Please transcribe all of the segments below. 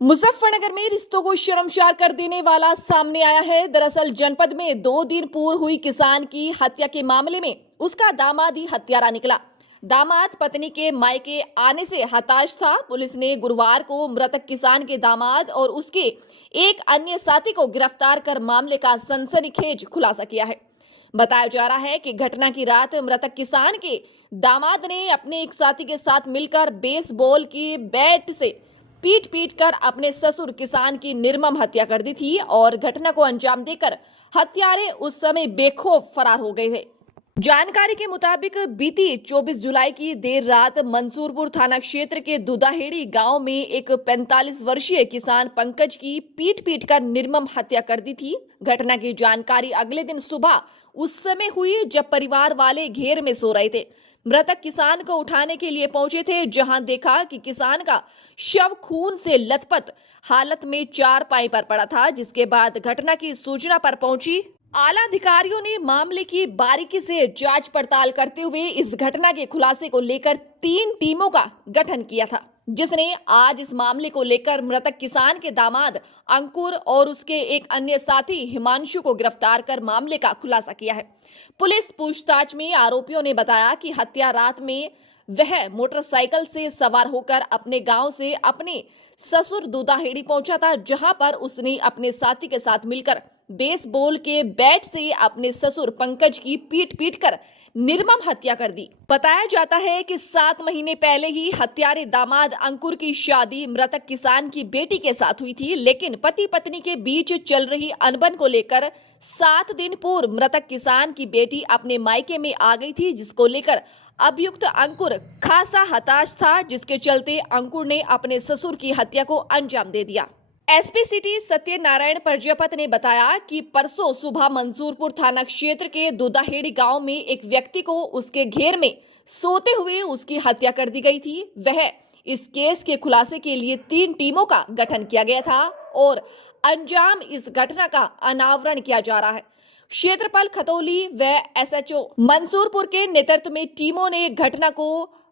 मुजफ्फरनगर में रिश्तों को शर्मसार कर देने वाला सामने आया है। दरअसल जनपद में 2 दिन पूर्व हुई किसान की हत्या के मामले में उसका दामाद ही हत्यारा निकला। दामाद पत्नी के मायके आने से हताश था। पुलिस ने गुरुवार को मृतक किसान के दामाद और उसके एक अन्य साथी को गिरफ्तार कर मामले का सनसनीखेज खुलासा किया है। बताया जा रहा है कि घटना की रात मृतक किसान के दामाद ने अपने एक साथी के साथ मिलकर बेसबॉल की बैट से पीट पीट कर अपने ससुर किसान की निर्मम हत्या कर दी थी और घटना को अंजाम देकर हत्यारे उस समय बेखौफ फरार हो गए थे। जानकारी के मुताबिक बीती 24 जुलाई की देर रात मंसूरपुर थाना क्षेत्र के दुदाहेड़ी गांव में एक 45 वर्षीय किसान पंकज की पीट पीट कर निर्मम हत्या कर दी थी। घटना की जानकारी अगले दिन सुबह उस समय हुई जब परिवार वाले घेर में सो रहे थे। मृतक किसान को उठाने के लिए पहुंचे थे, जहां देखा कि किसान का शव खून से लथपथ हालत में चारपाई पर पड़ा था। जिसके बाद घटना की सूचना पर पहुंची आला अधिकारियों ने मामले की बारीकी से जांच पड़ताल करते हुए इस घटना के खुलासे को लेकर 3 टीमों का गठन किया था, जिसने आज इस मामले को लेकर मृतक किसान के दामाद अंकुर और उसके एक अन्य साथी हिमांशु को गिरफ्तार कर मामले का खुलासा किया है। पुलिस पूछताछ में आरोपियों ने बताया कि हत्या रात में वह मोटरसाइकिल से सवार होकर अपने गांव से अपने ससुर दुदाहेड़ी पहुंचा था, जहां पर उसने अपने साथी के साथ मिलकर बेसबॉल के बैट से अपने ससुर पंकज की पीट पीट कर निर्मम हत्या कर दी। बताया जाता है कि 7 महीने पहले ही हत्यारे दामाद अंकुर की शादी मृतक किसान की बेटी के साथ हुई थी, लेकिन पति पत्नी के बीच चल रही अनबन को लेकर 7 दिन पूर्व मृतक किसान की बेटी अपने मायके में आ गई थी, जिसको लेकर अभियुक्त अंकुर खासा हताश था, जिसके चलते अंकुर ने अपने ससुर की हत्या को अंजाम दे दिया। एसपी सिटी सत्यनारायण प्रजापत ने बताया कि परसों सुबह मंसूरपुर थाना क्षेत्र के दुदाहेड़ी गांव में एक व्यक्ति को उसके घेर में सोते हुए उसकी हत्या कर दी गई थी। वह इस केस के खुलासे के लिए 3 टीमों का गठन किया गया था और अंजाम इस घटना का अनावरण किया जा रहा है। क्षेत्रपाल खतौली व एसएचओ मंसूरपुर के नेतृत्व में टीमों ने घटना को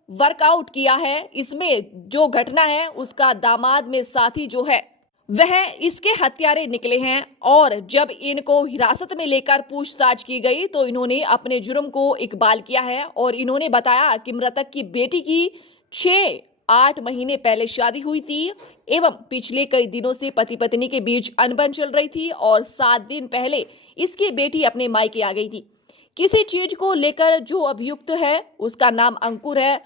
वर्कआउट किया है। इसमें जो घटना है उसका दामाद में साथी जो है वह इसके हत्यारे निकले हैं और जब इनको हिरासत में लेकर पूछताछ की गई तो इन्होंने अपने जुर्म को इकबाल किया है और इन्होंने बताया कि मृतक की बेटी की 6-8 महीने पहले शादी हुई थी एवं पिछले कई दिनों से पति पत्नी के बीच अनबन चल रही थी और 7 दिन पहले इसकी बेटी अपने मायके आ गई थी। किसी चीज को लेकर जो अभियुक्त है उसका नाम अंकुर है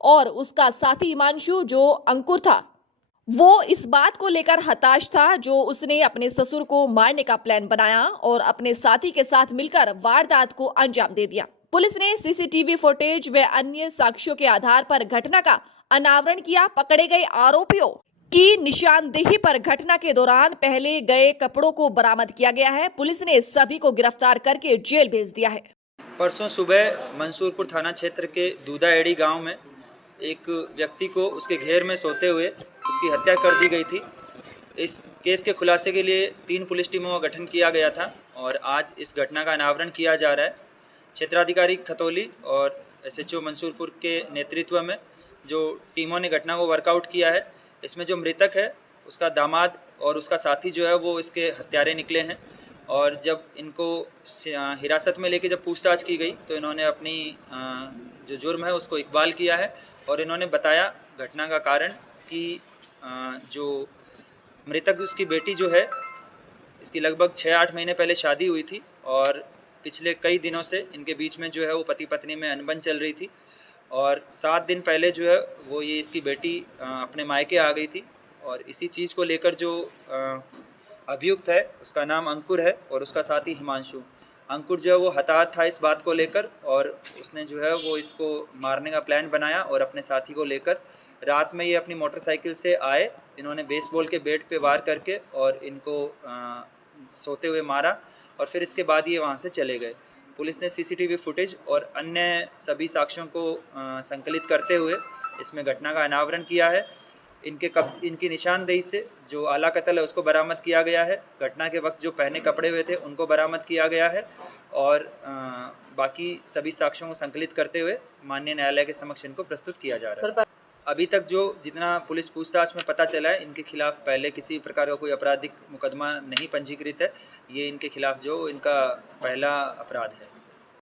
और उसका साथी हिमांशु जो अंकुर था वो इस बात को लेकर हताश था, जो उसने अपने ससुर को मारने का प्लान बनाया और अपने साथी के साथ मिलकर वारदात को अंजाम दे दिया। पुलिस ने सीसीटीवी फुटेज व अन्य साक्ष्यों के आधार पर घटना का अनावरण किया। पकड़े गए आरोपियों की निशानदेही पर घटना के दौरान पहले गए कपड़ों को बरामद किया गया है। पुलिस ने सभी को गिरफ्तार करके जेल भेज दिया है। परसों सुबह मंसूरपुर थाना क्षेत्र के दुदाहेड़ी गांव में एक व्यक्ति को उसके घेर में सोते हुए उसकी हत्या कर दी गई थी। इस केस के खुलासे के लिए 3 पुलिस टीमों का गठन किया गया था और आज इस घटना का अनावरण किया जा रहा है। क्षेत्राधिकारी खतौली और एसएचओ मंसूरपुर के नेतृत्व में जो टीमों ने घटना को वर्कआउट किया है, इसमें जो मृतक है उसका दामाद और उसका साथी जो है वो इसके हत्यारे निकले हैं और जब इनको हिरासत में लेके जब पूछताछ की गई तो इन्होंने अपनी जो जुर्म है उसको इकबाल किया है और इन्होंने बताया घटना का कारण कि जो मृतक उसकी बेटी जो है इसकी लगभग 6-8 महीने पहले शादी हुई थी और पिछले कई दिनों से इनके बीच में जो है वो पति पत्नी में अनबन चल रही थी और 7 दिन पहले जो है वो ये इसकी बेटी अपने मायके आ गई थी और इसी चीज़ को लेकर जो अभियुक्त है उसका नाम अंकुर है और उसका साथी हिमांशु। अंकुर जो है वो हताहत था इस बात को लेकर और उसने जो है वो इसको मारने का प्लान बनाया और अपने साथी को लेकर रात में ये अपनी मोटरसाइकिल से आए। इन्होंने बेसबॉल के बैट पे वार करके और इनको सोते हुए मारा और फिर इसके बाद ये वहाँ से चले गए। पुलिस ने सीसीटीवी फुटेज और अन्य सभी साक्ष्यों को संकलित करते हुए इसमें घटना का अनावरण किया है। इनकी निशानदेही से जो आला कत्ल है उसको बरामद किया गया है। घटना के वक्त जो पहने कपड़े हुए थे उनको बरामद किया गया है और बाकी सभी साक्ष्यों को संकलित करते हुए माननीय न्यायालय के समक्ष इनको प्रस्तुत किया जा रहा है। अभी तक जो जितना पुलिस पूछताछ में पता चला है, इनके खिलाफ पहले किसी प्रकार का कोई आपराधिक मुकदमा नहीं पंजीकृत है। ये इनके खिलाफ जो इनका पहला अपराध है।